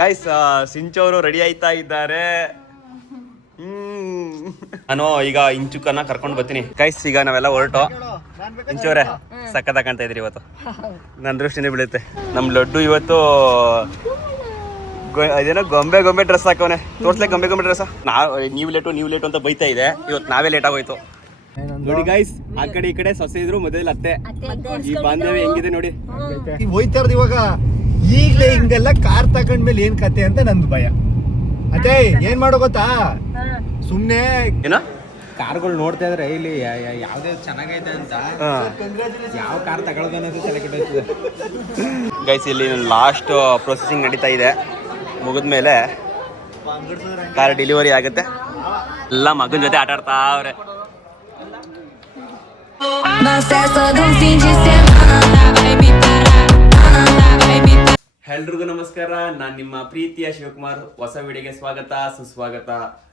Guys ಸಿಂಚವರು ready ಆಯ್ತಾ ಇದ್ದಾರೆ. ನಾನು ಈಗ ಇಂಚುಕನ್ನ ಕರ್ಕೊಂಡು ಬರ್ತೀನಿ. ಗೈಸ್ ಈಗ ನಾವೆಲ್ಲ ಹೊರಟು. ಇಂಚವ್ರೆ ಸಕ್ಕತ್ತಾಗಿ ಕಾಣ್ತಾ ಇದ್ರಿ ಇವತ್ತು. ನನ್ನ ದೃಷ್ಟಿನೇ ಬೀಳುತ್ತೆ. ನಮ್ ಲಡ್ಡು ಇವತ್ತು ಅದೇನೋ ಗೊಂಬೆ ಡ್ರೆಸ್ ಹಾಕವನೆ. ತೋರ್ಸ್ಲೆ ಗೊಂಬೆ ಡ್ರೆಸ್. ನೀವು ಲೇಟು ಅಂತ ಬೈತಾ ಇದೆ. ಇವತ್ತು ನಾವೇ ಲೇಟ್ ಆಗೋಯ್ತು ನೋಡಿ ಗೈಸ್. ಆ ಕಡೆ ಈ ಕಡೆ ಸೊಸೆ ಇದ್ರು, ಮೊದಲು ಅತ್ತೆ. ಈ ಬಾಂಧವ್ಯ ಹೆಂಗಿದೆ ನೋಡಿ. ಹೋಯ್ತಾ ಇರೋದು ಇವಾಗ. ಈಗ್ಲೇ ಹಿಂಗೆಲ್ಲ ಕಾರ್ ತಕೊಂಡ್ಮೇಲೆ ಏನ್ ಕತೆ ಅಂತ ನಂದು ಭಯ. ಅದೇ ಏನ್ ಮಾಡೋ ಗೊತ್ತಾ, ಸುಮ್ನೆ ಏನ ಕಾರ್ಗಳು ನೋಡ್ತಾ ಇದ್ರೆ ಇಲ್ಲಿ ಯಾವ್ದೇ ಚೆನ್ನಾಗೈತೆ ಅಂತ ಯಾವ ಕಾರ್ ತಗೊಳ್ಳೋದು ಅನ್ನೋದು ತಲೆ ಕೆಟ್ಟೋಗ್ತದೆ. ಗೈಸ್ ಇಲ್ಲಿ ಲಾಸ್ಟ್ ಪ್ರೊಸೆಸಿಂಗ್ ನಡೀತಾ ಇದೆ. ಮುಗಿದ್ಮೇಲೆ ಕಾರ್ ಡೆಲಿವರಿ ಆಗುತ್ತೆ. ಎಲ್ಲ ಮಗನ ಜೊತೆ ಆಟ ಆಡ್ತಾ ಅವ್ರೆ. ಎಲ್ರಿಗೂ ನಮಸ್ಕಾರ. ನಾನು ನಿಮ್ಮ ಪ್ರೀತಿಯ ಶಿವಕುಮಾರ್. ಹೊಸ ವಿಡಿಯೋಗೆ ಸ್ವಾಗತ ಸುಸ್ವಾಗತ.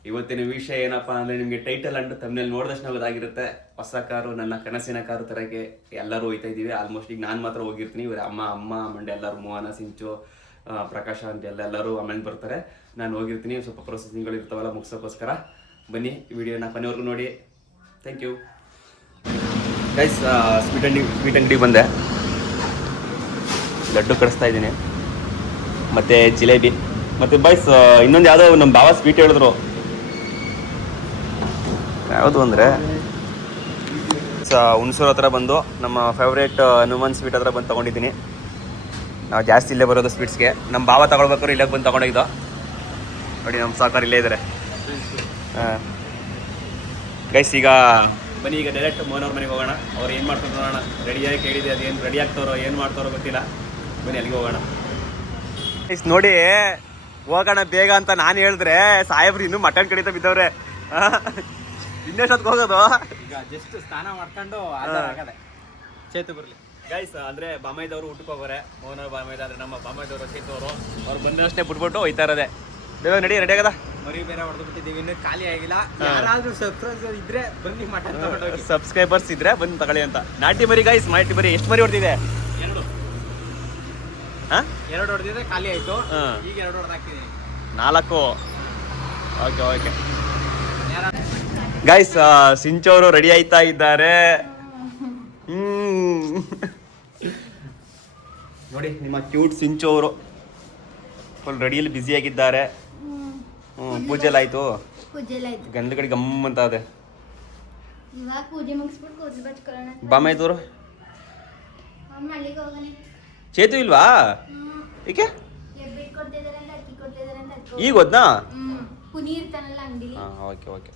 ಇವತ್ತಿನ ವಿಷಯ ಏನಪ್ಪಾ ಅಂದ್ರೆ, ನಿಮ್ಗೆ ಟೈಟಲ್ ಅಂಡ್ ತಮ್ಮನೇಲಿ ನೋಡಿದಷ್ಟು ಗೊತ್ತಾಗಿರುತ್ತೆ. ಹೊಸ ಕಾರು, ನನ್ನ ಕನಸಿನ ಕಾರು ತರಕ್ಕೆ ಎಲ್ಲರೂ ಹೋಯ್ತಾ ಇದೀವಿ. ಆಲ್ಮೋಸ್ಟ್ ಈಗ ನಾನು ಮಾತ್ರ ಹೋಗಿರ್ತೀನಿ. ಇವ್ರ ಅಮ್ಮ ಮಂಡ್ಯ ಎಲ್ಲರೂ, ಮೋಹನ, ಸಿಂಚು, ಪ್ರಕಾಶ ಅಂತ ಎಲ್ಲರೂ ಆಮೇಲೆ ಬರ್ತಾರೆ. ನಾನು ಹೋಗಿರ್ತೀನಿ. ಸ್ವಲ್ಪ ಪ್ರೊಸೆಸಿಂಗ್ಗಳು ಇರ್ತಾವಲ್ಲ, ಮುಗಿಸೋಕ್ಕೋಸ್ಕರ. ಬನ್ನಿ ವಿಡಿಯೋನ ಕೊನೆವರೆಗೂ ನೋಡಿ. Thank you guys. ಸ್ವೀಟ್ ಅಂಗಡಿ ಬಂದೆ. ಲಡ್ಡು ಕಳಿಸ್ತಾ ಇದ್ದೀನಿ, ಮತ್ತು ಜಿಲೇಬಿ, ಮತ್ತು ಬೈಸ್ ಇನ್ನೊಂದು ಯಾವುದೋ ನಮ್ಮ ಬಾವ ಸ್ವೀಟ್ ಹೇಳಿದ್ರು. ಯಾವುದು ಅಂದರೆ ಹುಣಸೂರು ಹತ್ರ ಬಂದು ನಮ್ಮ ಫೇವ್ರೇಟ್ ಹನುಮಾನ್ ಸ್ವೀಟ್ ಹತ್ರ ಬಂದು ತೊಗೊಂಡಿದ್ದೀನಿ. ನಾವು ಜಾಸ್ತಿ ಇಲ್ಲೇ ಬರೋದು ಸ್ವೀಟ್ಸ್ಗೆ. ನಮ್ಮ ಬಾವ ತಗೊಳ್ಬೇಕಾದ್ರೆ ಇಲ್ಲೇ ಬಂದು ತೊಗೊಂಡೋಗಿದ್ದು ನೋಡಿ. ನಮ್ಮ ಸಾಕಾರ ಇಲ್ಲೇ ಇದ್ದಾರೆ. ಹಾಂ ಗೈಸ್, ಈಗ ಬನ್ನಿ ಈಗ ಡೈರೆಕ್ಟ್ ಮೋಹನವ್ರ ಮನೆಗೆ ಹೋಗೋಣ. ಅವ್ರು ಏನು ಮಾಡ್ತಾರೆ ನೋಡೋಣ. ರೆಡಿಯಾಗಿ ಕೇಳಿದೆ, ಅದೇನು ರೆಡಿ ಆಗ್ತಾರೋ ಏನು ಮಾಡ್ತಾರೋ ಗೊತ್ತಿಲ್ಲ. ಬನ್ನಿ ಅಲ್ಲಿಗೆ ಹೋಗೋಣ. ನೋಡಿ ಹೋಗೋಣ ಬೇಗ ಅಂತ ನಾನು ಹೇಳಿದ್ರೆ ಸಾಹೇಬ್ರು ಇನ್ನೂ ಮಟನ್ ಕಡಿತ ಬಿದ್ದವ್ರೆ. ಇನ್ನೆಷ್ಟೊತ್ತಿಗೆ ಹೋಗೋದು? ಈಗ ಜಸ್ಟ್ ಸ್ನಾನ ಮಾಡ್ಕೊಂಡು ಚೇತು ಬರಲಿ ಗೈಸ್. ಅಂದರೆ ಬಾಮೈದವರು ಊಟಕ್ಕೆ ಹೋಗೋರೆ. ಮೋಹನವ್ರ ಬಾಮೈದ ಅಂದರೆ ನಮ್ಮ ಬಾಮೈದವರು, ಚೇತು ಅವರು. ಅವ್ರು ಬಂದಷ್ಟೇ ಬಿಟ್ಬಿಟ್ಟು ಹೋಯ್ತಾ ಇರೋದೆ. ಬೇಗ ರೆಡಿ ಆಗದ. ಮರಿ ಬೇರೆ ಹೊಡೆದು ಬಿಟ್ಟಿದ್ದೀವಿ, ಇನ್ನೂ ಖಾಲಿ ಆಗಿಲ್ಲ. ಯಾರಾದ್ರೂ ಸಬ್ಸ್ಕ್ರೈಬರ್ ಇದ್ರೆ ಬನ್ನಿ ಮಟನ್ ತಗೊಂಡೋಗಿ. ಸಬ್ಸ್ಕ್ರೈಬರ್ಸ್ ಇದ್ರೆ ಬಂದು ತಗೊಳ್ಳಿ ಅಂತ. ನಾಟಿ ಮರಿ ಗೈಸ್, ನಾಟಿ ಮರಿ. ಎಷ್ಟು ಮರಿ ಹೊಡೆದಿದೆ? ಎರಡು ಹೊಡೆದಿದ್ರೆ ಖಾಲಿ ಆಯ್ತು. ಈಗ 2 ಹೊಡೆದು ಹಾಕಿದ್ದೀನಿ. 4. ಓಕೆ ಗೈಸ್, ಸಿಂಚವರು ರೆಡಿ ಆಯ್ತಾ ಇದ್ದಾರೆ. ನೋಡಿ ನಿಮ್ಮ ಕ್ಯೂಟ್ ಸಿಂಚು ಅವರು ಫುಲ್ ರೆಡಿಯಲ್ಲಿ ಬ್ಯುಸಿ ಆಗಿದ್ದಾರೆ. ಪೂಜೆ ಎಲ್ಲ ಆಯ್ತು. ಗಂಧ ಕಡೆ ಗಮ್ ಅಂತ ಅದೇ. ಬಾಮೈದೂರು ಚೇತು ಇಲ್ವಾ? ಏಕೆ ಈಗ ಹೋದ್ನಾ? ಹಾಂ ಓಕೆ.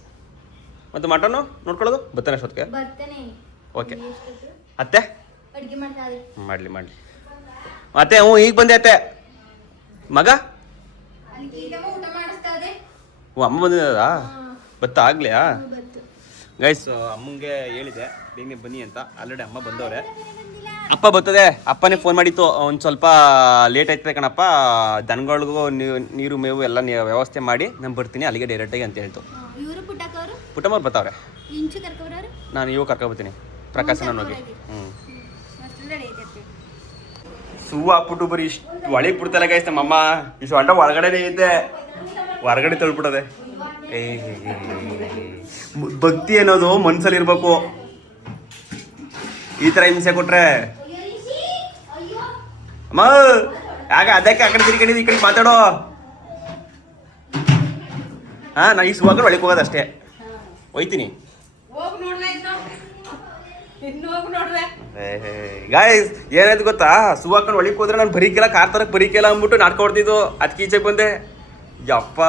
ಮತ್ತೆ ಮಟನ್ನು ನೋಡ್ಕೊಳ್ಳೋದು ಬರ್ತಾನೆ ಅಷ್ಟೊತ್ತಿಗೆ. ಓಕೆ ಅತ್ತೆ ಮಾಡಲಿ. ಅತ್ತೆ ಈಗ ಬಂದೆ ಅತ್ತೆ. ಮಗ ಅಮ್ಮ ಬಂದಿದ್ದಾ? ಬತ್ತಾ ಆಗ್ಲಿಯಾ? ಗೈಸ್, ಅಮ್ಮಂಗೆ ಹೇಳಿದೆ ಬೇಗನೆ ಬನ್ನಿ ಅಂತ. ಆಲ್ರೆಡಿ ಅಮ್ಮ ಬಂದವ್ರೆ. ಅಪ್ಪ ಬರ್ತದೆ. ಅಪ್ಪನೇ ಫೋನ್ ಮಾಡಿತ್ತು, ಒಂದು ಸ್ವಲ್ಪ ಲೇಟ್ ಆಯ್ತದೆ ಕಣಪ್ಪ, ದನಗಳಿಗೂ ನೀರು ಮೇವು ಎಲ್ಲ ವ್ಯವಸ್ಥೆ ಮಾಡಿ ನಾನು ಬರ್ತೀನಿ ಅಲ್ಲಿಗೆ ಡೈರೆಕ್ಟಾಗಿ ಅಂತ ಹೇಳ್ತು. ಪುಟ್ಟಮ್ಮವ್ರು ಬರ್ತಾವ್ರೆ. ನಾನು ಇವಾಗ ಕರ್ಕೊಬರ್ತೀನಿ. ಪ್ರಕಾಶನ ಹೋಗಿ. ಸೂ ಹಾಕ್ಬಿಟ್ಟು ಬರೀ ಇಷ್ಟು ಒಳಗೆ ಬಿಡ್ತಲ್ಲ ಗೈಸ್ ನಮ್ಮಮ್ಮ. ಇಷ್ಟು ಹೊಂಟ ಒಳಗಡೆನೇ ಐತೆ, ಹೊರಗಡೆ ತಳ್ಬಿಡೋದೆ. ಭಕ್ತಿ ಅನ್ನೋದು ಮನ್ಸಲ್ಲಿ ಇರ್ಬೇಕು. ಈ ತರ ಹಿಂಸೆ ಕೊಟ್ರೆ ಅಮ್ಮ ಯಾಕ ಅದಕ್ಕೆ ಆ ಕಡೆ ತಿರ್ಕೊಂಡಿದ್ದು ಈ ಕಡೆ ಮಾತಾಡೋ. ನಾ ಈ ಸುವಾಗ ಒಳಗೆ ಹೋಗೋದಷ್ಟೇ. ಹೋಯ್ತೀನಿ ಗಾಯ್ಸ್. ಏನಾಯ್ತು ಗೊತ್ತಾ, ಸುವಾಕೊಂಡು ಒಳಗೆ ಹೋದ್ರೆ ನಾನು ಬರೀಕೆಲ್ಲ ಕಾರ್ ತರಕ್ ಬರೀಕೆಲ್ಲ ಅಂದ್ಬಿಟ್ಟು ನಾಟಕ ಹೊಡ್ತಿದ್ದು. ಅದಕ್ಕೆ ಈಚೆಗೆ ಬಂದೆ. ಯಪ್ಪ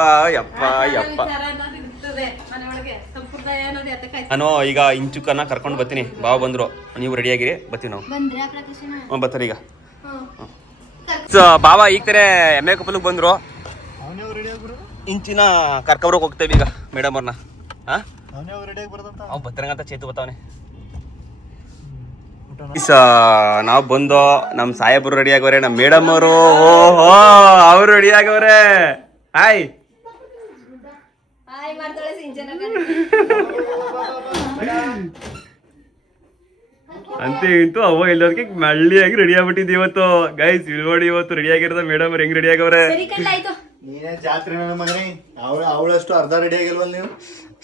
ನಾನು ಈಗ ಇಂಚುಕನ್ನ ಕರ್ಕೊಂಡು ಬರ್ತೀನಿ. ಬಾವ ಬಂದ್ರು, ನೀವು ರೆಡಿ ಆಗಿರಿ, ಬರ್ತೀವಿ ನಾವು. ಬರ್ತಾರೆ ಈಗ. ಬಾವ ಈಗ ತಾರೆ ಎಮ್ಮೆ ಕಪ್ಪಲಿಗೆ ಬಂದ್ರು. ಇಂಚಿನ ಕರ್ಕೊಬ್ರಕ್ ಹೋಗ್ತೇವೆ ಈಗ ಮೇಡಮ್ ಅವ್ರನ್ನ. ಬರ್ತಾರಂತ ಚೇತು ಬರ್ತಾವನೆ. ನಾವು ಬಂದು ನಮ್ಮ ಸಾಹೇಬ್ರು ರೆಡಿ ಆಗವ್ರೆ, ನಮ್ಮ ಮೇಡಮ್ ಅವರು ಅವ್ರು ರೆಡಿ ಆಗವ್ರೆ. ಹಾಯ್ ಅಂತೂ ಇಂತೂ ಅವ್ವ ಎಲ್ಲದಕ್ಕೆ ಮಳ್ಳಿಯಾಗಿ ರೆಡಿ ಆಗ್ಬಿಟ್ಟಿದ್ದು ಇವತ್ತು. ಗೈಸ್ ನೋಡಿ ಇವತ್ತು ರೆಡಿ ಆಗಿರೋದ ಮೇಡಮ್ ಅವ್ರು ಹೆಂಗ್ ರೆಡಿ ಆಗವ್ರೆ. ನೀನೇ ಜಾತ್ರೆ ನನ್ನ ಮಗನೇ, ಅವಳಷ್ಟು ಅರ್ಧ ರೆಡಿ ಆಗಿಲ್ವಲ್ಲ ನೀವು.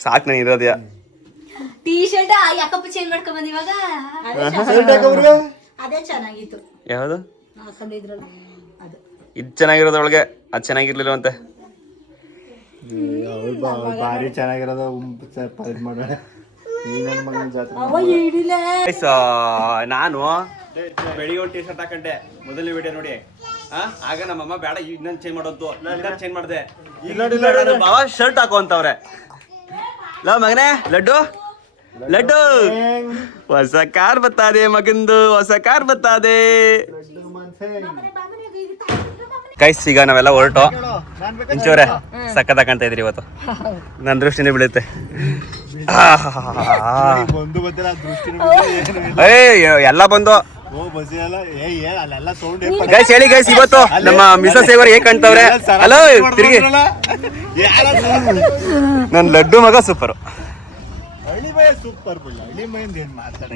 ಸಾಕ್ ನಾನು ಇರೋದ್ಯಾ ಟೀ ಶರ್ಟ್ ಯಾಕಪ್ಪ ಚೇಂಜ್ ಮಾಡ್ಕೊಂಡ್ ಬಂದ್ ಇವಾಗ ಅದೇ ಚೆನ್ನಾಗಿತ್ತು. ಯಾವ್ದು ಹಾಕೊಂಡಿದ್ರಲ್ಲ ಅದು ಇದು ಚೆನ್ನಾಗಿರೋದ್ರೊಳಗೆ ಅದು ಚೆನ್ನಾಗಿರ್ಲಿಲ್ವಂತೆ. ಭಾರಿ ಚೆನ್ನಾಗಿರೋದು ಮಾಡೋಣ. Guys, ನಾನು ಬೆಳಿಗ್ಗೆ ಒಂದು ಟೀ ಶರ್ಟ್ ಹಾಕೊಂಡೆ ಮೊದಲನೇ ವಿಡಿಯೋ ನೋಡಿ. ಆಗ ನಮ್ಮಮ್ಮ ಬೇಡ ಇನ್ನೊಂದು ಚೇಂಜ್ ಮಾಡೋದು ಇನ್ನೊಂದು ಚೇಂಜ್ ಮಾಡಿದೆ. ಬಾವ ಶರ್ಟ್ ಹಾಕೋ ಅಂತವ್ರೆ. ಲೋ ಮಗನೇ ಲಡ್ಡು ಲಡ್ಡು ಹೊಸ ಕಾರ್ ಬತ್ತಾದೆ ಮಗಂದು, ಹೊಸ ಕಾರ್ ಬತ್ತಾದೆ. ಗೈಸ್ ಈಗ ನಾವೆಲ್ಲ ಹೊರಟು ಇಂಚೋರೆ ಸಕ್ಕತ್ ಹಾಕಂತ ಇದ್ರಿ ಇವತ್ತು. ನನ್ನ ದೃಷ್ಟಿನೇ ಬೀಳುತ್ತೆ. ಎಲ್ಲ ಬಂದು ಗೈಸ್ ಹೇಳಿ ಗೈಸ್ ಇವತ್ತು ನಮ್ಮ ಮಿಸಸ್ ಸೇವರ್ ಹೇಗ್ ಕಾಣ್ತವ್ರೆ. ಹಲೋ ತಿರುಗಿ ನನ್ ಲಡ್ಡು ಮಗ ಸೂಪರ್.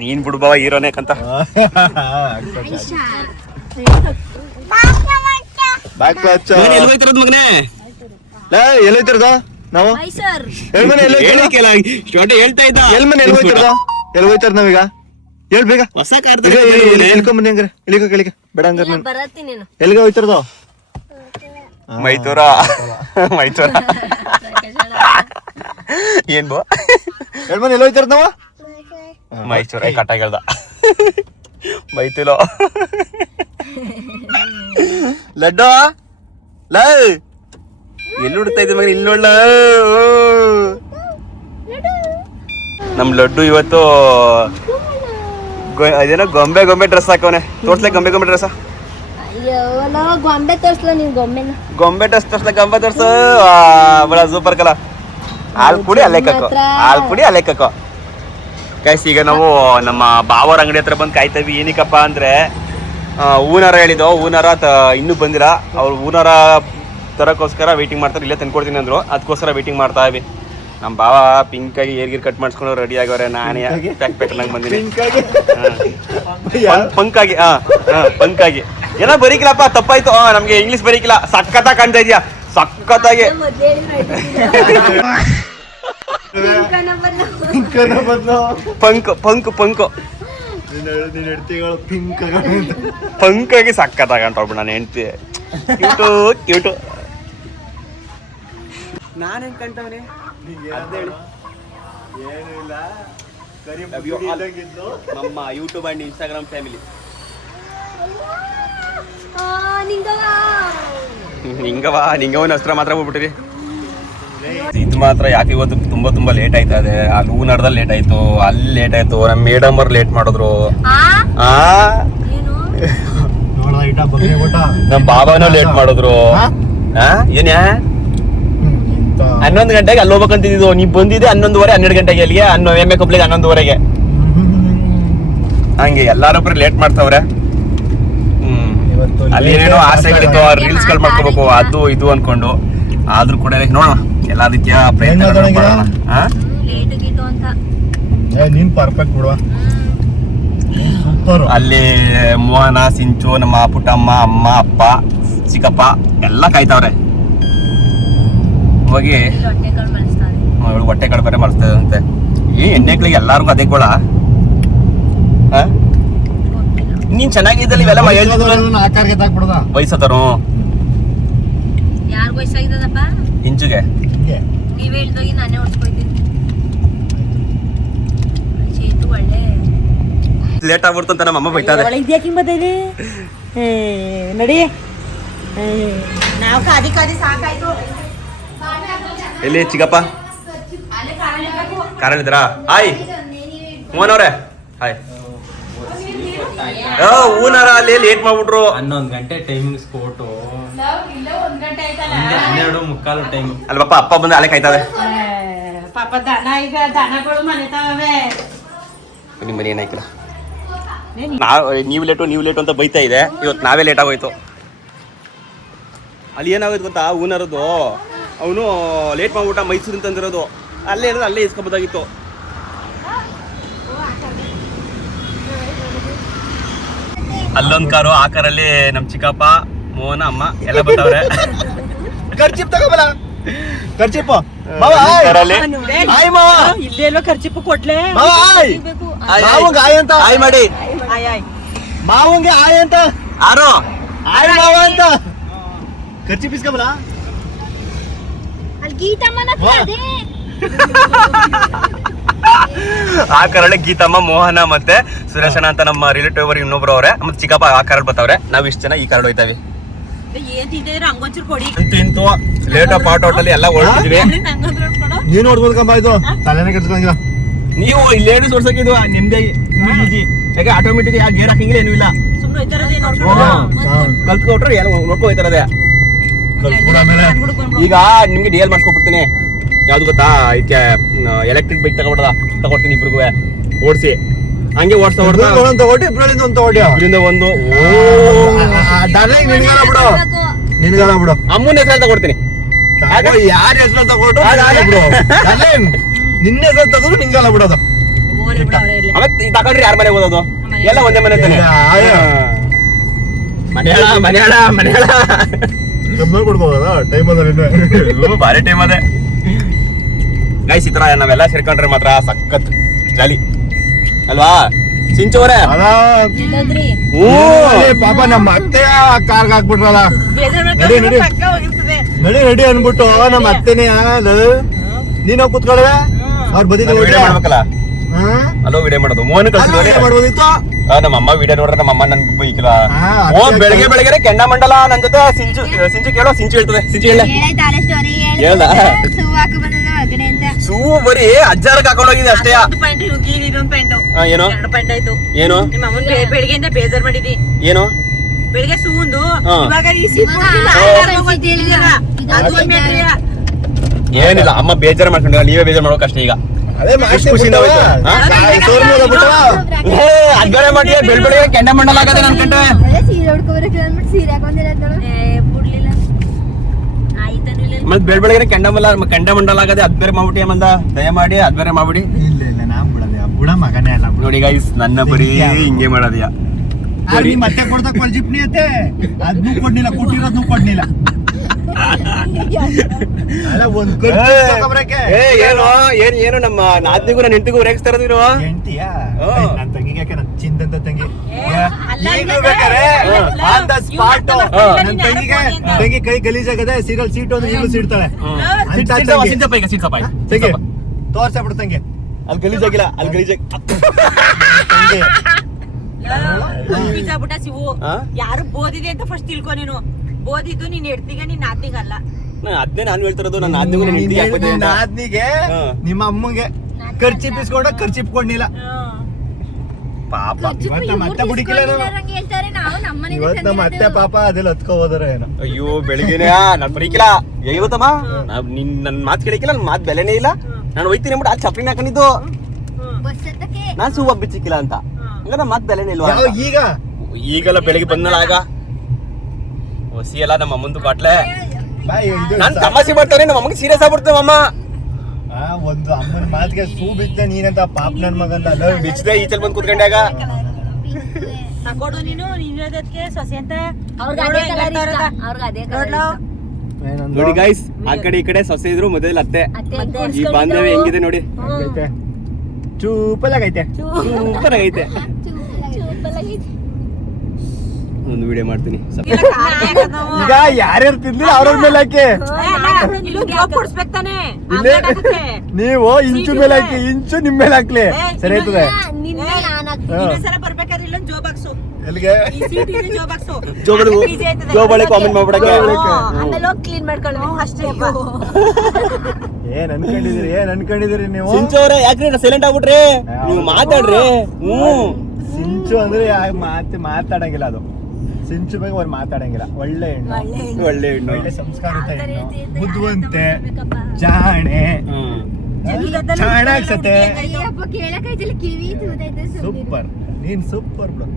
ನೀನ್ ಬಿಡು ಬಾವ ಹೀರೋನೇ ಕಂತ. ಎಲ್ಲೋಯ್ತಿರೋದು ಮಗನೇ, ಎಲ್ಲೋಯ್ತಿರೋದು ನಾವು ಹೇಳ್ತಾ ಇದ್ದ ಎಲ್ಗೋಯ್ತಾರ ನಾವೀಗ ಹೇಳ್ ಬೇಗ. ಹೊಸ ಕಾರ್ ಎಲ್ಕೊಂಬನ್ನಿ ಹಂಗಾರೆ ಇಳಿಕೋ ಕೆಳಿಗೆ ಬೇಡ ಹಂಗಾರೆ. ಬರತ್ತೀನಿ ನೀನು ಎಲ್ಗ ಹೋಯ್ತಿರೋದು? ಮೈಸೂರ ಮೈಸೂರ ಏನ್ ಬೋ ಹೇಳ್ಮನ್ ಎಲ್ಲ ಹೋಯ್ತಿರೋದು ನಾವು? ಮೈಸೂರ ಕಟ್ಟಾಗಿ ಹೇಳ್ದ ಮೈತುಲೋ ಲಡ್ಡು ಲ ಎಲ್ಲಿ ಹುಡ್ತಾ ಇದ್ದೆ ಮಗ ಇಲ್ಲಿ ನೋಡ್ಲ. ನಮ್ ಲಡ್ಡು ಇವತ್ತು ಅದೇನೋ ಗೊಂಬೆ ಗೊಂಬೆ ಡ್ರೆಸ್ ಹಾಕವನೆ. ತೋರ್ಸ್ಲೆ ಗೊಂಬೆ ಗೊಂಬೆ ಡ್ರೆಸ್. ಗೊಂಬೆ ತೋರ್ಸ್ಲ ನೀನ್ ಗೊಂಬೆನ. ಗೊಂಬೆ ಡ್ರೆಸ್ ತೋರ್ಸ್ಲೆ ಗೊಂಬೆ ತೋರ್ಸು. ಬಡ ಸೂಪರ್ ಕಲ. ಹಾಲು ಕುಡಿ ಅಲ್ಲೇ ಕಕ್ಕೋ, ಹಾಲು ಕುಡಿ ಅಲ್ಲೇ ಕಕ್ಕೋ. ಗೈಸ್ ಈಗ ನಾವು ನಮ್ಮ ಬಾವರ ಅಂಗಡಿ ಹತ್ರ ಬಂದು ಕಾಯ್ತೀವಿ. ಏನಕ್ಕಪ್ಪ ಅಂದ್ರೆ ಹೂನಾರ ಹೇಳಿದ್ದು, ಹೂನಾರ ಇನ್ನೂ ಬಂದಿಲ್ಲ. ಅವ್ರು ಹೂನಾರ ತರಕ್ಕೋಸ್ಕರ ವೇಟಿಂಗ್ ಮಾಡ್ತಾರೆ. ಇಲ್ಲೇ ತಂದ್ಕೊಡ್ತೀನಿ ಅಂದ್ರು, ಅದಕ್ಕೋಸ್ಕರ ವೇಟಿಂಗ್ ಮಾಡ್ತಾ ಇವಿ. ನಮ್ಮ ಬಾವ ಪಿಂಕ್ ಆಗಿ ಏರ್ಗಿರ್ ಕಟ್ ಮಾಡಿಸ್ಕೊಂಡು ರೆಡಿ ಆಗವ್ರೆ. ನಾನೇ ಪ್ಯಾಕ್ ಪ್ಯಾಕ್ ಬಂದಿನಿ ಪಂಕ್ ಆಗಿ. ಪಂಕ್ ಆಗಿ ಏನೋ ಬರೀಕಿಲ್ಲಪ್ಪ, ತಪ್ಪಾಯ್ತು. ನಮ್ಗೆ ಇಂಗ್ಲಿಷ್ ಬರೀಕಿಲ್ಲ. ಸಖತ್ತಾಗಿ ಕಾಣ್ತಾ ಇದೆಯಾ, ಸಖತ್ತಾಗಿ. ಪಂಕ್ ಪಂಕ್ ಪಂಕ್ ಪಂಕ್ ಆಗಿ ಸಖತ್ತಾಗಿ ಕಾಣ್ತಾವ್ ನಾನು ಹೆಂಡ್ತಿ. Cute cute. ನಾನೇನ್ ಕಾಣ್ತಾವನೆ ನಮ್ಮ ಯೂಟ್ಯೂಬ್ ಅಂಡ್ ಇನ್ಸ್ಟಾಗ್ರಾಮ್ ಫ್ಯಾಮಿಲಿ. ನಿಂಗವನ ಅಸ್ತ್ರ ಮಾತ್ರ ಹೋಗ್ಬಿಟ್ಟಿರಿ. ಇದು ಮಾತ್ರ ಯಾಕೆ ಇವತ್ತು ತುಂಬಾ ತುಂಬಾ ಲೇಟ್ ಆಯ್ತಾ ಇದೆ. ಅಲ್ಲಿ ಹೂನಾರದಲ್ಲಿ ಲೇಟ್ ಆಯ್ತು, ಅಲ್ಲಿ ಲೇಟ್ ಆಯ್ತು. ನಮ್ಮ ಮೇಡಮ್ ಅವ್ರು ಲೇಟ್ ಮಾಡಿದ್ರು. ನಮ್ ಬಾಬಾನೂ ಲೇಟ್ ಮಾಡಿದ್ರು. ಏನ್ಯಾ 11 ಗಂಟೆಗೆ ಅಲ್ಲಿ ಹೋಗ್ಬೇಕಂತಿದ್ದು. ನೀವ್ ಬಂದಿದ್ದೆ 11:30 12 ಗಂಟೆಗೆ ಅಲ್ಲಿಗೆ. ಎಮ್ಮೆ ಕಪ್ಲಿಗೆ 11:30ಗೆ. ಹಂಗೆ ಎಲ್ಲಾರೊಬ್ರು ಲೇಟ್ ಮಾಡ್ತಾವ್ರೆ. ಅಲ್ಲಿ ಏನೇನೋ ಆಸೆಗಳಿತ್ತು, ರೀಲ್ಸ್ ಗಳು ಮಾಡ್ಕೋಬೇಕು ಅದು ಇದು ಅನ್ಕೊಂಡು. ಆದ್ರೂ ಕೂಡ ನೋಡೋಣ ಎಲ್ಲಾ ರೀತಿಯ ಪ್ರಯತ್ನ ಮಾಡೋಣ. ನೀನ್ ಪರ್ಫೆಕ್ಟ್ ಬಿಡುವ. ಅಲ್ಲಿ ಮೋಹನ, ಸಿಂಚು, ನಮ್ಮ ಪುಟ್ಟಮ್ಮ, ಅಮ್ಮ, ಅಪ್ಪ, ಚಿಕ್ಕಪ್ಪ ಎಲ್ಲ ಕಾಯ್ತಾವ್ರೆ. ಹೋಗಿ ಹೊಟ್ಟೆ ಕಡೆ ಬೇರೆ ಮರ್ಸ್ತದೆ ಅಂತೆ. ಈ ಎಣ್ಣೆಗಳಿಗೆ ಎಲ್ಲಾರ್ಗು ಅದೇ ಗೋಳ. ನೀನ್ ಚೆನ್ನಾಗಿದ್ದಲ್ಲಿ ಇವೆಲ್ಲ ವಯಸ್ಸತರು ಇಂಚುಗೆ ಲೇಟ್ ಆಗ್ಬಿಡ್ತು ಅಂತ ನಮ್ಮ ಅಮ್ಮ ಬೈತಾರೆ. ನಡಿ ನಾವು ಕಾದಿ ಕಾದಿ ಸಾಕಾಯ್ತು. ಎಲ್ಲಿ ಚಿಕ್ಕಪ್ಪ ಕಾರಲ್ಲಿದ್ದೀರಾ? Hi ಮೋಹನವ್ರೆ hi. ಹೂನಾರ ಅಲ್ಲಿ ಲೇಟ್ ಮಾಡ್ಬಿಟ್ರು. 11 ಗಂಟೆ ಟೈಮಿಂಗ್ ಸ್ಪೋರ್ಟು, 12:45 ಟೈಮ್ ಅಲ್ವಪ್ಪ. ಅಪ್ಪ ಬಂದು ಅಲೆ ಕಾಯ್ತಾವೆ. ಪಾಪ ದನ ಈಗ ದನಗಳು ಮನೆತಾವೆ. ನಿಮ್ಮ ಮನೆ ಏನಾಯ್ಕಿಲ್ಲ. ನೀವು ಲೇಟು ಅಂತ ಬೈತಾ ಇದೆ. ಇವತ್ತು ನಾವೇ ಲೇಟ್ ಆಗೋಯ್ತು. ಅಲ್ಲಿ ಏನಾಗೋಯ್ತು ಗೊತ್ತಾ, ಹೂನಾರದು ಅವನು ಲೇಟ್ ಮಾಡ್ಬಿಟ್ಟ. ಮೈಸೂರಿಂದ ತಂದಿರೋದು ಅಲ್ಲೇ ಇರೋದು, ಅಲ್ಲೇ ಇಸ್ಕೊಬೋದಾಗಿತ್ತು. ಅಲ್ಲೊಂದ್ ಕಾರು, ಆ ಕಾರಲ್ಲಿ ನಮ್ ಚಿಕ್ಕಪ್ಪ, ಮೋಹನ, ಅಮ್ಮ ಎಲ್ಲ ಬರ್ತಾವ್ರೆ. ಖರ್ಚಿಪ್ ತಗೋಬಲ ಖರ್ಚಿಪ್ ಮಾವ ಆಯ್ ಮಾವ ಇಲ್ಲೆಲ್ಲೋ ಖರ್ಚಿಪ್ಪು ಕೊಡ್ಲೆ ಮಾವ ಆಯ್ ಮಾವಂಗ ಆಯ್ ಅಂತ ಆಯ್ ಮಾಡಿ ಮಾವಂಗೆ ಆಯ್ ಅಂತ ಆರು ಆಯ್ ಮಾವ ಅಂತ ಖರ್ಚಿಪ್ ಇಸ್ಕೊಬಲ ಅಲ್ಲಿ ಗೀತಮ್ಮನ ಅದೇ ಆ ಕಾರಲ್ಲಿ ಗೀತಮ್ಮ, ಮೋಹನ ಮತ್ತೆ ಸುರೇಶನ ಅಂತ ನಮ್ಮ ರಿಲೇಟಿವ್ ಅವರು ಇನ್ನೊಬ್ರು ಅವ್ರೆ, ಮತ್ತೆ ಚಿಕ್ಕಪ್ಪ ಆ ಕಾರಲ್ಲಿ ಬರ್ತಾವ್ರೆ. ನಾವ್ ಇಷ್ಟ ಜನ ಈ ಕಾರಲ್ಲಿ ಹೋಯ್ತಾವಿ. ಏನ್ ತಿಂದಿದ್ರೆ ಹಂಗೊಂಚೂರು ಕೊಡಿ ತಿಂತು ಲೇಟ್ ಪಾಟ್ ಹೋಟೆಲ್ ಎಲ್ಲ ಹೊರಟಿದ್ವಿ. ನೀನ್ ನೋಡ್ಬೋದಕ್ಕಂಬ ಇದು ತಲೆನೇ ಕೆಡ್ಸ್ಕೊಂಗಿಲ್ಲ. ನೀವು ಇಲ್ಲೇನು ಸೋರ್ಸಕ್ಕಿದ್ವು ನಿಮ್ದೇ ಈಜಿ, ಯಾಕೆ ಆಟೋಮೆಟಿಕ್ ಯಾಕೆ ಗೇರ್ ಹಾಕಂಗಿಲ್ಲ ಏನೂ ಇಲ್ಲ. ಸುಮ್ನೆ ಹೋಯ್ತಾರದೇ ಕಲ್ತ್ಕೊಟ್ರೆ ಎಲ್ಲ ನೋಡ್ಕೊ ಹೋಯ್ತಾರದೆ. ಈಗ ನಿಮ್ಗೆ ಡಿ ಎಲ್ ಮಾಡ್ಸ್ಕೊಬಿಡ್ತೀನಿ. ಯಾವ್ದು ಗೊತ್ತಾ, ಇದಕ್ಕೆ ಎಲೆಕ್ಟ್ರಿಕ್ ಬೈಕ್ ತಗೊಡ್ತೀನಿ ಇಬ್ರಿಗೂ ಓಡಿಸಿ, ಹಂಗೆ ಓಡಿಸ್ತಾ ಹೊಡ್ತಾ ಒಂದೊಂದು ತಗೊಟ್ಟಿ ಇಬ್ರಲ್ಲಿಂದ ಒಂದು ತಗೊಟ್ಟಿ ಇದರಿಂದ ಒಂದು ನಿನ್ಗಾಲ ಬಿಡು ನಿನ್ಗಾಲ ಬಿಡು ಅಮ್ಮನ ಹೆಸರು ತಗೊಡ್ತೀನಿ. ಯಾರ ಹೆಸರು ತಗೊಂಡು ಬಿಡು ನಿನ್ನ ಹೆಸರು ತಗೊಂಡು ನಿನ್ಗಾಲ ಬಿಡೋದು. ಮತ್ತೆ ತಗೊಂಡ್ರೆ ಯಾರ ಮನೆ ಓದೋದು, ಎಲ್ಲ ಒಂದೇ ಮನೆ ತಾನೆ. ಮನೆಯಾಳ ಕೊಡ್ಬೋದ ಟೈಮ್ ಅದ ಭಾರಿ ಟೈಮ್ ಅದೇ ಗೈಸ್. ಈ ತರ ನಾವೆಲ್ಲ ಸೇರ್ಕೊಂಡ್ರೆ ಮಾತ್ರ ಸಖತ್ ಜಾಲಿ ಅಲ್ವಾ ಸಿಂಚೋರೆ? ಪಾಪ ನಮ್ಮ ಅತ್ತೆ ಕಾರ್ಗ್ ಹಾಕ್ಬಿಟ್ರಲ್ಲ, ನಡಿ ನಡಿ ನಡಿ ನಡಿ ಅನ್ಬಿಟ್ಟು ನಮ್ಮ ಅತ್ತೆನೇ ನೀನ್ ಹೋಗ್ ಕುತ್ಕೊಳ್ವೆ ಅವ್ರ ಬದಿದ ವಿಡಿಯೋ ಮಾಡ್ಬೇಕಲ್ಲ, ಅಲ್ಲೋ ವಿಡಿಯೋ ಮಾಡೋದು. ಮೋಹನ್ ಕಳ್ಸಿದ್ವಿ ಮಾಡ್ಬೋದಿತ್ತು. ನಮ್ಮ ಅಮ್ಮ ವಿಡಿಯೋ ನೋಡ್ರೆ ನಮ್ಮ ಅಮ್ಮ ನನ್ ಬೈಕಿಲ್ಲ. ಬೆಳಗ್ಗೆ ಬೆಳಗ್ಗೆ ಕೆಂಡ ಮಂಡಲ ನನ್ ಜೊತೆ ಸಿಂಚು ಕೇಳೋ, ಸಿಂಚು ಹೇಳ್ತದೆ. ಸಿಂಚು ಹೇಳ ಹೇಳ್ದ ಸೂ ಬರೀ ಅಜ್ಜಾರಕ್ಕೆ ಹಾಕೊಂಡೋಗಿದೆ ಅಷ್ಟೇ. ಏನು ಏನು ಬೆಳಿಗ್ಗೆಯಿಂದ ಬೇಜಾರ್ ಮಾಡಿದಿ ಏನು ಬೆಳಿಗ್ಗೆ ಸೂಂದು ಇವಾಗ ಏನಿಲ್ಲ, ಅಮ್ಮ ಬೇಜಾರು ಮಾಡ್ಕೊಂಡಿಲ್ಲ, ನೀವೇ ಬೇಜಾರು ಮಾಡೋಕೆ ಅಷ್ಟೇ. ಈಗ ಅದೇ ಖುಷಿಯಿಂದ ಹೋಯ್ತು. ಅಜ್ಜಾರೆ ಮಾಡಿ ಬೆಳಗ್ಗೆ ಕೆಂಡ ಮಂಡಲ ಆಗದೆ ನನ್ ಕಂಡ್ರೆ. ಸೀರೆ ಉಡ್ಕೋಬರಕ್ಕೆ ಅಂದ್ಬಿಟ್ಟು ಸೀರೆ ಹಾಕೊಂಡಿರತ್ತಳು ಬಿಡ್ಲಿಲ್ಲ ಮತ್ ಬೆಳಗ್ಗೆ ಕೆಂಡ ಮಂಡಲ ಆಗದೆ ಅದ್ ಬೇರೆ ಮಾಡ್ಬಿಟ್ಟಿ ಅಮ್ಮಂದ, ದಯಮಾಡಿ ಅದ್ ಬೇರೆ ಮಾಡ್ಬಿಡಿ. ಇಲ್ಲ ಇಲ್ಲ ನಾ ಬಿಡದೆ ಬುಡ ಮಗನೇ ಅಲ್ಲ ನೋಡಿ ಗೈಸ್, ನನ್ನ ಬರೀ ಹಿಂಗೆ ಮಾಡೋದ್ಯಾ. ಮತ್ತೆ ಕೊಡ್ತಾ ಕೊಳ್ಜಿಪ್ನಿ ಅತ್ತೆ ಅದ್ನು ಕೊಡ್ನಿಲ್ಲ, ಕೊಟ್ಟಿರೋದ್ನು ಕೊಡ್ನಿಲ್ಲ. ಅಲ್ಲ ಒಂದ್ ಏನು ನಮ್ಮ ನಾದ್ನಿಗೂ ನನ್ನ ಹೆಂಡತಿಗೂ ರೇಗಿಸ್ತಾ ಇರೋದು ನೀವು. ಹೆಂಡ್ತಿಯಾ ನನ್ ತಂಗಿಗೆ ಯಾಕೆ ನನ್ ಚಿಂತಂತ ತಂಗಿ ಈಗ್ಲೂ ಬೇಕಾರೆ ಆನ್ ದ ಸ್ಪಾಟ್ ನನ್ ತಂಗಿ ಕೈ ಗಲೀಜಾಗದೆ ಸೀರಿಯಲ್ ಸೀಟ್ ಒಂದು ಈಗಲೂ ಸೀಡ್ತಾಳೆ ತಂಗಿ ತೋರ್ಸ ಬಿಡು ತಂಗಿ ಅಲ್ಲಿ ಗಲೀಜಾಗಿಲ್ಲ, ಅಲ್ಲಿ ಗಲೀಜಾಗಿ ಬಿಟ್ಟ ಸಿವು ಯಾರು ಬೋದಿದೆ ಅಂತ ಫಸ್ಟ್ ತಿಳ್ಕೊ. ನೀನು ಬೋದಿದ್ದು ನೀನ್ ಹೆಡ್ತಿಗೆ ನೀನ್ ನಾದ್ನಿಗಲ್ಲ. ಅದ್ನೇ ನಾನು ಹೇಳ್ತಿರೋದು, ನನ್ನ ನಾದ್ನಿಗೂ ನಾದ್ನಿಗೆ ನಿಮ್ಮ ಅಮ್ಮಂಗೆ ಖರ್ಚಿಪ್ ಇಸ್ಕೊಂಡ ಖರ್ಚಿಪ್ ಕೊಡ್ನಿಲ್ಲ ಪಾಪ. ಮತ್ತೆ ಬುಡಿಕಿಲ್ಲ ಇವತ್ ನಮ್ಮ ಅತ್ತೆ ಪಾಪ ಅದೆಲ್ಲ ಹತ್ಕೊ ಹೋದ್ರ ಏನೋ. ಅಯ್ಯೋ ಬೆಳಿಗ್ಗೆನೆ ನಾನ್ ಬರೀಕಿಲ್ಲ ಇವತ್ತಮ್ಮ, ನನ್ ಮಾತ್ ಕೇಳಿಕಿಲ್ಲ, ನನ್ ಮಾತ್ ಬೆಲೆನೇ ಇಲ್ಲ. ನಾನು ಹೋಯ್ತೀನಿ ಅಂದ್ಬಿಟ್ಟು ಆ ಚಪ್ಲಿನ ಹಾಕೊಂಡಿದ್ದು ನಾನ್ ಸೂ ಹಬ್ಬಿ ಸಿಕ್ಕಿಲ್ಲ ಅಂತ. ಈಗ ನಮ್ಮ ಮಾತ್ ಬೆಲೆನೇ ಇಲ್ವಾ? ಈಗ ಈಗೆಲ್ಲ ಬೆಳಿಗ್ಗೆ ಬಂದಳ ಆಗ ಹೊಸಿ ಎಲ್ಲ ನಮ್ಮ ಅಮ್ಮಂದು ಕಾಟ್ಲೆ ನಾನ್ ತಮಾಷೆ ಮಾಡ್ತಾನೆ, ನಮ್ಮ ಅಮ್ಮಗೆ ಸೀರಿಯಸ್ ಆಗ್ಬಿಡ್ತೇವೆ ಅಮ್ಮ. ಒಂದು ಅಮ್ಮನ ಮಾತಿಗೆ ಸೂ ಬಿದ್ದೆ ನೀನಂತ ಪಾಪ ನನ್ ಮಗಂದ ಬಿಚ್ಚದೆ ಈಚಲ್ ಬಂದ್ ಕುತ್ಕೊಂಡಾಗ ತಗೊಡು ನೀನು ನಿನ್ನದಕ್ಕೆ ಸೊಸೆ ಅಂತ ನೋಡಿ ಗೈಸ್, ಆ ಕಡೆ ಈ ಕಡೆ ಸೊಸೆ ಇದ್ರು ಮೊದಲ ಅತ್ತೆ. ಈ ಬಾಂಧವ್ಯ ಹೆಂಗಿದೆ ನೋಡಿ, ಚೂಪಲಾಗೈತೆ ಸೂಪರ್ ಆಗೈತೆ. ಒಂದು ವಿಡಿಯೋ ಮಾಡ್ತೀನಿ. ಈಗ ಯಾರ್ಯಾರು ತಿಂದಿಲ್ಲ ಅವ್ರ ಮೇಲೆ ಹಾಕಿ, ನೀವು ಇಂಚು ಮೇಲೆ ಹಾಕಿ, ಇಂಚು ನಿಮ್ ಮೇಲೆ ಹಾಕ್ಲಿ ಸರಿ ಆಯ್ತದೆ. ಬರ್ಬೇಕಾದ್ರೆ ಇಲ್ಲೊಂದು ಜೋಬ್ ಹಾಕ್ಸು, ಎಲ್ಲಿಗೆ ಜೋಬಳಿ ಕಾಮೆಂಟ್ ಮಾಡ್ಬಿಡಕ್ಕೆ ಕ್ಲೀನ್ ಮಾಡ್ಕೊಳ್ಳಿ ಅಷ್ಟೇ. ಏನ್ ಅನ್ಕೊಂಡಿದಿರಿ ನೀವು? ಸಿಂಚು ಅವ್ರೆ ಯಾಕ್ರಿ ಸೈಲೆಂಟ್ ಆಗ್ಬಿಟ್ರಿ, ನೀವು ಮಾತಾಡ್ರಿ. ಸಿಂಚು ಅಂದ್ರೆ ಮಾತಾಡಂಗಿಲ್ಲ, ಅದು ಸಿಂಚು ಬಗ್ಗೆ ಅವ್ರು ಮಾತಾಡಂಗಿಲ್ಲ. ಒಳ್ಳೆ ಹೆಣ್ಣು, ಒಳ್ಳೆ ಸಂಸ್ಕಾರಿತ ಹೆಣ್ಣು, ಬುದ್ಧಿವಂತೆ, ಜಾಣೆ, ಚಾಣಾಕ್ಷತೆ, ಸೂಪರ್. ನೀನ್ ಸೂಪರ್ ಬಿಡು.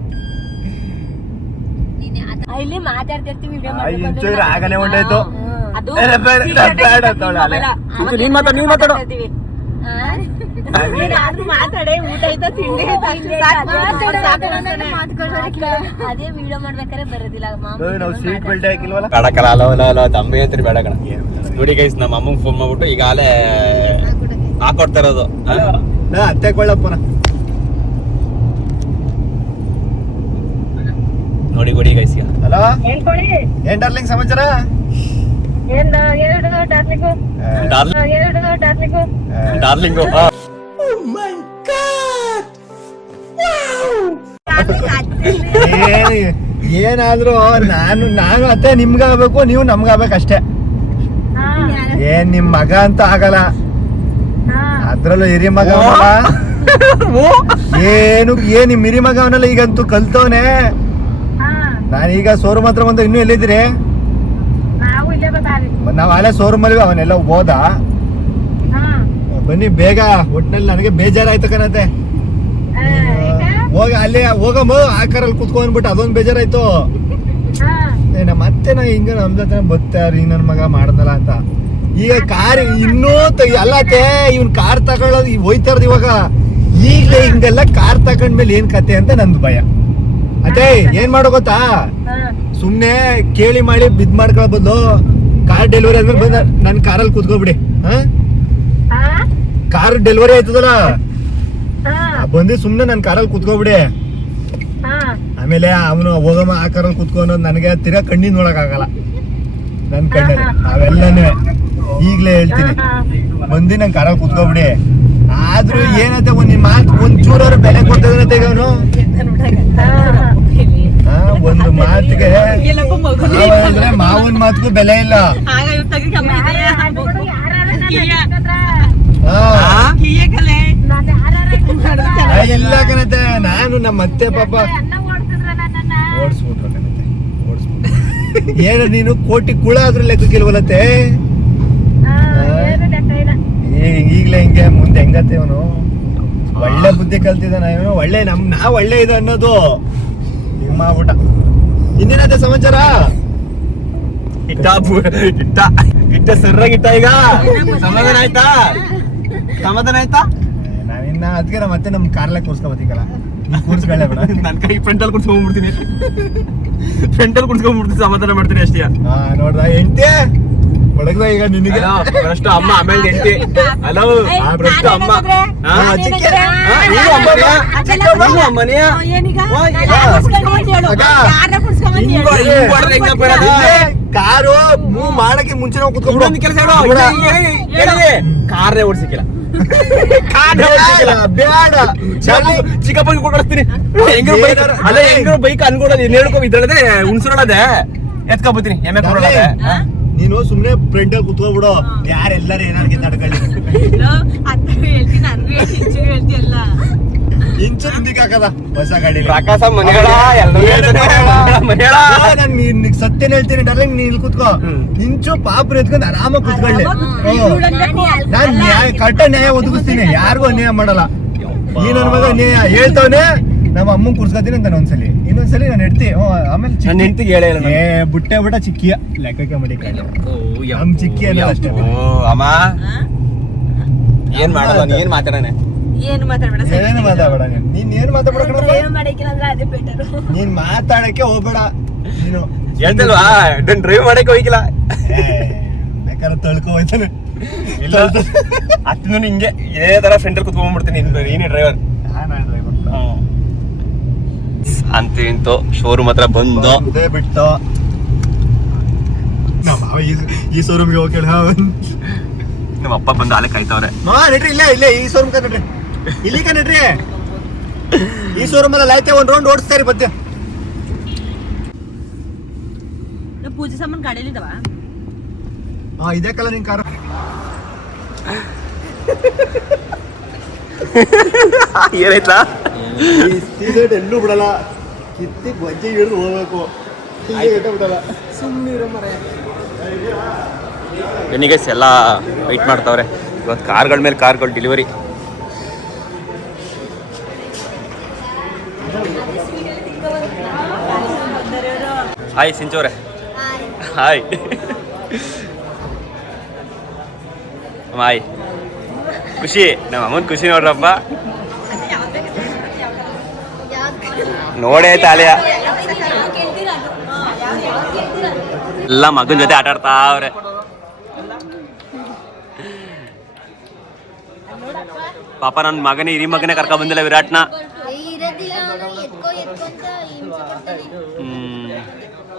ಇಲ್ಲಿ ಮಾತಾಡ್ತಿರ್ತೀವಿ ಇಂಚು ಆಗನೆ ಹೊಂಟಾಯ್ತು. ನೀನ್ ಮಾತಾಡು ಏನಾದ್ರೂ ಮಾತಾಡೆ ಊಟ ಆಯ್ತಾ ತಿಂಡಿ ಅದೇ ವಿಡಿಯೋ ಮಾಡ್ಬೇಕಾದ್ರೆ ಬರೋದಿಲ್ಲ ನಾವು ಸೀಟ್ ಬೆಲ್ಟ್ ಹಾಕಿಲ್ವಲ್ಲ. ಬೇಡಕಲ್ಲ ಅಲ್ಲ ತಮ್ಮ ಅಂತೀರಿ ಬೇಡ ಕಣ. ನೋಡಿ ಗೈಸ್ ನಮ್ಮ ಅಮ್ಮಂಗೆ ಫೋನ್ ಮಾಡ್ಬಿಟ್ಟು ಈಗಾಗಲೇ ಹಾಕೊಡ್ತಾ ಇರೋದು. ಅತ್ತೆ ಕೊಳ್ಳಪ್ಪನ ನೋಡಿ ಕೊಡಿ ಗೈಸ್ ಈಗ. ಹಲೋ ಏನ್ ಡಾರ್ಲಿಂಗ್ ಸಮಾಚಾರ? ಡಾರ್ಲಿಂಗು ಏನಾದ್ರು ನಾನು ಅತ್ತೆ ನಿಮ್ಗಾಗ್ಬೇಕು, ನೀವು ನಮ್ಗಾಗ್ಬೇಕು ಅಷ್ಟೇ. ಏನ್ ನಿಮ್ ಮಗ ಅಂತ ಆಗಲ್ಲ, ಅದ್ರಲ್ಲೂ ಹಿರಿ ಮಗ ಏನ್ ನಿಮ್ ಹಿರಿ ಮಗ ಅವನಲ್ಲ ಈಗಂತೂ ಕಲ್ತವನೆ. ನಾನೀಗ ಶೋರೂಮ್ ಹತ್ರ ಬಂದ, ಇನ್ನೂ ಎಲ್ಲಿದ್ದೀರಿ? ನಾವ್ ಅಲ್ಲೇ ಶೋರೂಮ್ ಅಲ್ಲಿ ಅವನೆಲ್ಲ ಹೋದ. ಬನ್ನಿ ಬೇಗ, ಒಟ್ನಲ್ಲಿ ನನಗೆ ಬೇಜಾರಾಯ್ತು ಕಣತೆ. ಹೋಗ ಅಲ್ಲೇ ಹೋಗಮ್ಮ, ಆ ಕಾರಲ್ಲಿ ಕುತ್ಕೊಂಡ್ಬಿಟ್ಟು ಅದೊಂದು ಬೇಜಾರಾಯ್ತು. ನಮ್ಮ ಅತ್ತೆ ನಾ ಹಿಂಗ ನಮ್ ಜೊತೆ ಬರ್ತಾರ, ಹಿಂಗ್ ನನ್ ಮಗ ಮಾಡ್ದಲ್ಲ ಅಂತ. ಈಗ ಕಾರ್ ಇನ್ನೂ ಅಲ್ಲತ್ತೆ, ಇವ್ನ್ ಕಾರ್ ತಗೊಳ್ಳೋದು ಹೋಯ್ತಾರ್ದು ಇವಾಗ. ಈಗ್ಲೇ ಹಿಂಗೆಲ್ಲ ಕಾರ್ ತಗೊಂಡ್ಮೇಲೆ ಏನ್ ಕತೆ ಅಂತ ನಂದು ಭಯ. ಅತ್ತೆ ಏನ್ ಮಾಡೋ ಗೊತ್ತಾ, ಸುಮ್ನೆ ಕೇಳಿ ಮಾಡಿ ಬಿದ್ ಮಾಡ್ಕೊಳ್ಳೋ ಬದಲು ಕಾರ್ ಡೆಲಿವರಿ ಆದ್ಮೇಲೆ ಬಂದ ನನ್ ಕಾರಲ್ಲಿ ಕೂತ್ಕೊಬಿಡಿ. ಕಾರ್ ಡೆಲಿವರಿ ಆಯ್ತದಲ್ಲ, ಬಂದು ಸುಮ್ನೆ ನನ್ ಕಾರಲ್ಲಿ ಕೂತ್ಕೊಬಿಡಿ. ಆಮೇಲೆ ಅವನು ಹೋಗಮ್ಮ ಆ ಕಾರಲ್ಲಿ ಕೂತ್ಕೊ ಅನ್ನೋದು ನನಗೆ ತಿರ್ಗಾ ಕಣ್ಣಿನ ನೋಡಕ್ ಆಗಲ್ಲ ನನ್ ಕಣ್ಣಲ್ಲಿ. ಅವೆಲ್ಲನೇ ಈಗ್ಲೇ ಹೇಳ್ತೀನಿ, ಬಂದು ನನ್ ಕಾರಲ್ಲಿ ಕೂತ್ಕೊಬಿಡಿ. ಆದ್ರೂ ಏನಂತ ಒಂದ್ ಚೂರವ್ರ ಬೆಲೆ ಕೊಡ್ತದಂತೆ ಈಗ ಅವನು. ಒಂದು ಮಾತಿಗೆ ಅಂದ್ರೆ ಮಾವನ್ ಮಾತಿಗೂ ಬೆಲೆ ಇಲ್ಲ. ಇಲ್ಲ ಕಣತೆ, ನಾನು ನಮ್ಮ ಅತ್ತೆ ಪಾಪ ಓಡಿಸ್ಬಿಟ್ರು ಕಣತೆ, ಓಡಿಸ್ಬಿಟ್ರು. ಏನ ನೀನು ಕೋಟಿ ಕುಳ ಆದ್ರೂ ಲೆಕ್ಕಕ್ಕಿಲ್ವಲ್ಲತ್ತೆ. ಈಗ್ಲೇ ಹಿಂಗೆ ಮುಂದೆ ಹೆಂಗತ್ತೆ ಅವನು. ಒಳ್ಳೆ ಬುದ್ಧಿ ಕಲ್ತಿದ್ದಾನ ಇವನು, ಒಳ್ಳೆ ನಾ ಒಳ್ಳೆ ಇದೆ ಅನ್ನೋದು ನಿಮ್ಮ ಊಟ. ಇನ್ನೇನತ್ತೆ ಸಮಾಚಾರ? ಇಟ್ಟ ಸರ್ರಾಗಿಟ್ಟ ಈಗ ಸಮಾಧಾನ ಆಯ್ತಾ? ಸಮಾಧಾನ ಆಯ್ತಾ? ನಾನಿನ್ನ ಅದಕ್ಕೆ ನಮ್ಮ ಮತ್ತೆ ನಮ್ ಕಾರ್ಲೆ ಕೂರ್ಸ್ಕೊಬತ್ತೀಗಲ್ಲ, ಕೂರ್ಸ್ಕೊಳ್ಳೆ ಬೇಡ. ನನ್ ಕೈ ಫ್ರಂಟಲ್ಲಿ ಕುಡ್ಸ್ಕೊಂಡ್ಬಿಡ್ತೀನಿ, ಫ್ರಂಟಲ್ಲಿ ಕುಡ್ಸ್ಕೊಂಡ್ಬಿಡ್ತೀನಿ, ಸಮಾಧಾನ ಮಾಡ್ತೀನಿ ಅಷ್ಟೇ. ನೋಡ್ದ ಹೆಂಡ್ತಿ ಒಳಗ್ದ ಈಗ ನಿನಗೆ ಫಸ್ಟ್ ಅಮ್ಮ ಆಮೇಲೆ ಹೆಂಡತಿ. ಹಲೋ ಫಸ್ಟ್ ಅಮ್ಮ, ಕಾರು ಮೂವ್ ಮಾಡಕ್ಕೆ ಮುಂಚೆ ನಾವು ಕುತ್ಕೊಂಡು ಕೆಲಸ ಕಾರ್ನೇ ಓಡಿಸಿಕ್ಕಿಲ್ಲ, ಬೇಡ ಚಿಕ್ಕಪ್ಪಗೆ ಕೊಡ್ತೀನಿ. ಹೆಂಗ್ರು ಬೈಕ್ ಅನ್ಕೊಡೋದು ನೇಡ್ಕೊ ಇದ್ರಲ್ಲದೆ ಹುಣ್ಸೊಳದೆ ಎತ್ಕೊಬತ್ತೀನಿ, ಎಮ್ಮೆ ಕೊಡೋದೆ. ನೀನು ಸುಮ್ನೆ ಫ್ರೆಂಡ್ ಅಲ್ಲಿ ಕುತ್ಕೊಬಿಡು, ಯಾರೆಲ್ಲರೂ ಏನಾದ್ರು ಕಿತ್ತಾಡ್ಕೊಳ್ಳಿ. ಇಂಚು ಹಿಂದಿಕ್ ಹಾಕದ ಹೊಸ ಗಾಡಿ ಪ್ರಕಾಶ ಮನೆಗಳ ನಾನು ಸತ್ಯನ ಹೇಳ್ತೀನಿ ಡಾರ್ಲಿಂಗ್, ನೀ ಇಲ್ಲಿ ಕುತ್ಕೋ. ಇಂಚು ಪಾಪು ಎತ್ಕೊಂಡು ಆರಾಮಾಗಿ ಕುತ್ಕೊಳ್ಳಿ. ನಾನ್ ಕರೆಕ್ಟ್ ನ್ಯಾಯ ಒದಗಿಸ್ತೀನಿ, ಯಾರಿಗೂ ಅನ್ಯಾಯ ಮಾಡಲ್ಲ. ಈ ನನ್ ಮಗ ನ್ಯಾಯ ಹೇಳ್ತವನೆ, ನಮ್ಮ ಅಮ್ಮಂಗ್ ಕುರ್ಸ್ಕೊತೀನಿ ಅಂತ ಒಂದ್ಸಲಿ, ಇನ್ನೊಂದ್ಸಲಿ ನಾನು ಹೆಡ್ತಿ. ಆಮೇಲೆ ನನ್ನ ಹೆಂಡತಿಗೆ ಹೇಳೇ ಇಲ್ಲ, ಬುಟ್ಟೆ ಬಿಟ್ಟ ಚಿಕ್ಕಿಯ ಲೆಕ್ಕಕ್ಕೆ ಮಾಡಿ ನಮ್ ಚಿಕ್ಕಿ ಅನ್ನೋ ಅಷ್ಟೇ. ಅಮ್ಮ ಏನ್ ಮಾಡೋದು, ಏನ್ ಮಾತಾಡೋಣ? ಏನು ಮಾತಾಡ್ಬೇಡ, ಏನು ಮಾತಾಡಬೇಡ ನೀನ್ ಏನ್ ಮಾತಾಡ್ಬೇಡ, ಅದೇ ಬೆಟರ್. ನೀನ್ ಮಾತಾಡಕ್ಕೆ ಹೋಗ್ಬೇಡ. ನೀನು ಹೇಳ್ತಲ್ವಾ ಡ್ರೈವ್ ಮಾಡಕ್ಕೆ ಹೋಗಿಲ್ಲ, ಬೇಕಾದ್ರೆ ತಳ್ಕೊ ಹೋಯ್ತಾನೆ. ಹತ್ತು ಹಿಂಗೆ ಇದೇ ತರ ಫ್ರೆಂಡಲ್ಲಿ ಕುತ್ಕೊಂಡ್ಬಿಡ್ತೀನಿ, ನೀನೇ ಡ್ರೈವರ್. ಅಂತೂ ಇಂತೂ ಶೋರೂಮ್ ಹತ್ರ ಬಂದು ಬಿಟ್ಟು ಈ ಶೋರೂಮ್ಗೆ ಹೋಗಿ ನಮ್ಮ ಅಪ್ಪ ಬಂದು ಆಲೆ ಕಾಯ್ತವ್ರೆ. ನಡ್ರಿ ಇಲ್ಲೇ ಈ ಶೋರೂಮ್ ನಡ್ರಿ, ಇಲ್ಲಿ ನಡ್ರಿ. ಈ ಶೋರೂಮ್ ಅಲ್ಲಿ ಆಯ್ತೆ ಒಂದ್ ರೌಂಡ್ ಓಡಿಸ್ತಾರಿ ಬದ್ದೆ. ಪೂಜೆ ಸಾಮಾನು ಗಾಡಿಯಲ್ಲಿ ಇದಾವ. ಇದೇ ಕಲ ನಿನ್ ಕಾರ. ಏನಾಯ್ತಾ? ಎಲ್ಲೂ ಬಿಡಲ್ಲ, ಕಿತ್ತಿ ಬಜ್ಜೆ ಹಿಡಿದು ಹೋಗ್ಬೇಕು, ಬಿಡಲ್ಲ. ಬೆನ್ನಿಗೆ ಎಲ್ಲ ವೈಟ್ ಮಾಡ್ತಾವ್ರೆ. ಇವತ್ತು ಕಾರ್ಗಳ ಮೇಲೆ ಕಾರ್ಗಳು ಡೆಲಿವರಿ. ಹಾಯ್ ಸಿಂಚೋರೆ, ಹಾಯ್ ಹಾಯ್. ಖುಷಿ ನಮ್ಮ ಅಮ್ಮನ ಖುಷಿ ನೋಡ್ರಪ್ಪ. ನೋಡೇ ತಾಲಿಯ ಎಲ್ಲ ಮಗನ ಜೊತೆ ಆಟ ಆಡ್ತಾ ಅವ್ರೆ. ಪಾಪ ನನ್ನ ಮಗನೇ ಹಿರಿ ಮಗನೇ ಕರ್ಕೊಂಡ್ ಬಂದಿಲ್ಲ ವಿರಾಟ್ನ.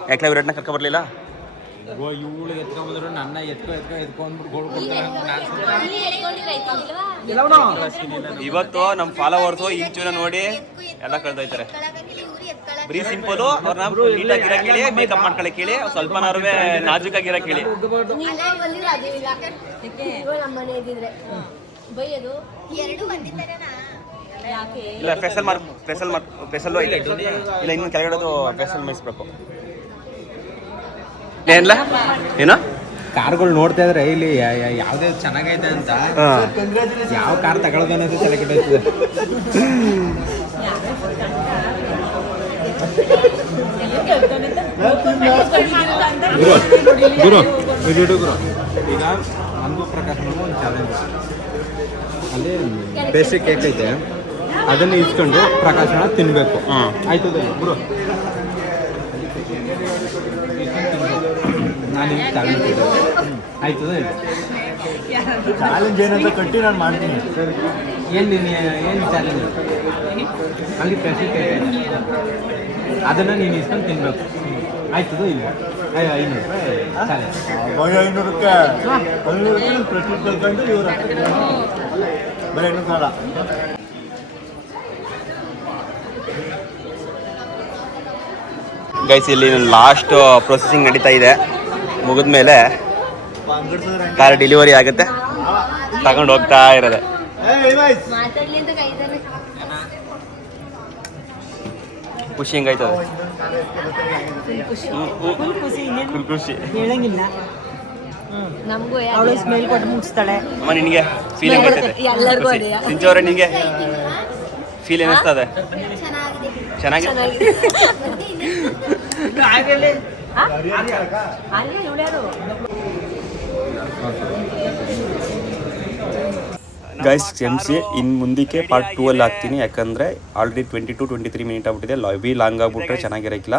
ಯಾಕೆ ವಿರಾಟ್ನ ಕರ್ಕೊಂಡ್ ಬರ್ಲಿಲ್ಲ? ಇವಳು ಎತ್ಕೊಂಡ್ಬಂದ್ರು ನನ್ನ ಎತ್ಕೊಂಡ್ಬಿಟ್ಟು ಇವತ್ತು ನಮ್ಮ ಫಾಲೋವರ್ಸು ಇಂಚೂನ ನೋಡಿ ಎಲ್ಲ ಕಳ್ದೋಯ್ತಾರೆ. ಬರೀ ಸಿಂಪಲ್ ಅವ್ರನ್ನ ನೀಟಾಗಿರೋ ಕೇಳಿ, ಮೇಕಪ್ ಮಾಡ್ಕೊಳ್ಳಿ ಕೇಳಿ, ಸ್ವಲ್ಪನಾರು ನಾಜುಕಾಗಿರೋ ಕೇಳಿ. ಇಲ್ಲ ಫೆಸಲ್ ಇಲ್ಲ ಇನ್ನು ಕೆಳಗಡೆದು ಫೆಸಲ್ ಮಾಡಿಸ್ಬೇಕು. ಏನಿಲ್ಲ ಏನೋ ಕಾರ್ಗಳು ನೋಡ್ತಾ ಇದ್ರೆ ಇಲ್ಲಿ ಯಾವ್ದೇ ಚೆನ್ನಾಗೈತೆ ಅಂತ ಯಾವ ಕಾರ್ ತಗೊಳ್ಳೋದು ಅನ್ನೋದು ತಲೆ ಕೆಟ್ಟೋಯ್ತದೆ. ಗುರು ಈಗ ನನಗೂ ಪ್ರಕಾಶ್ ಒಂದು ಚಾಲೆಂಜ್. ಅಲ್ಲಿ ಬೇಸಿಕ್ ಕೇಕ್ ಐತೆ, ಅದನ್ನು ಇಸ್ಕೊಂಡು ಪ್ರಕಾಶನ ತಿನ್ಬೇಕು. ಆಯ್ತದ ಗುರು? ನಾನು ಚಾಲೆಂಜ್ ಆಯ್ತದ? ಚಾಲೆಂಜ್ ಏನಂತ ಕಟ್ಟಿ ನಾನು ಮಾಡ್ತೀನಿ. ಏನು ಚಾಲೆಂಜ್? ಅಲ್ಲಿ ಬೇಸಿಕ್ ಕೇಕ್ ಐತೆ, ಅದನ್ನು ನೀನು ಇಸ್ಕೊಂಡು ತಿನ್ಬೇಕು. ಆಯ್ತದ? ಇಲ್ಲ 500 ರೂಪಾಯಿ ಚಾಲೆಂಜ್. 500 ರೂಪಾಯಿ ಪ್ರತಿ ಕಲ್ಕೊಂಡು ಇವ್ರು ಬರೀ 200. ಗೈಸ್ ಇಲ್ಲಿ ಲಾಸ್ಟ್ ಪ್ರೊಸೆಸಿಂಗ್ ನಡೀತಾ ಇದೆ. ಮುಗಿದ್ಮೇಲೆ ಕಾರ್ ಡೆಲಿವರಿ ಆಗುತ್ತೆ, ತಗೊಂಡು ಹೋಗ್ತಾ ಇರೋದೆ. ಮಾತಾಡ್ಲಿ ಅಂತ ಕೈದಾನೆ. ಖುಷಿ ಹೆಂಗಾಯ್ತದೆ? ಫುಲ್ ಖುಷಿ. ಹೇಳಂಗಿಲ್ಲ, ನಮಗೂ ಅವಳು ಸ್ಮೆಲ್ ಕೊಟ್ಟು ಮುಗಿಸ್ತಾಳೆ. ಅಮ್ಮ ನಿನಗೆ ಫೀಲ್ ಹೆಂಗಾಯ್ತದೆ? ಎಲ್ಲರಿಗೂ ಅದೇ. ಸಿಂಚೋರೆ ನಿನಗೆ ಫೀಲ್ ಏನಿಸ್ತದೆ? ಚೆನ್ನಾಗಿದೆ. ಗೈಸ್ ಕ್ಷಮಿಸಿ, ಇನ್ನು ಮುಂದಕ್ಕೆ ಪಾರ್ಟ್ 2 ಅಲ್ಲಿ ಹಾಕ್ತೀನಿ. ಯಾಕಂದರೆ ಆಲ್ರೆಡಿ 22-23 ಮಿನಿಟ್ ಆಗ್ಬಿಟ್ಟಿದೆ. ಲಾಂಗ್ ಆಗಿಬಿಟ್ರೆ ಚೆನ್ನಾಗಿರೋಕ್ಕಿಲ್ಲ,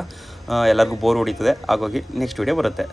ಎಲ್ಲರಿಗೂ ಬೋರ್ ಹೊಡಿತದೆ. ಹಾಗಾಗಿ ನೆಕ್ಸ್ಟ್ ವಿಡಿಯೋ ಬರುತ್ತೆ.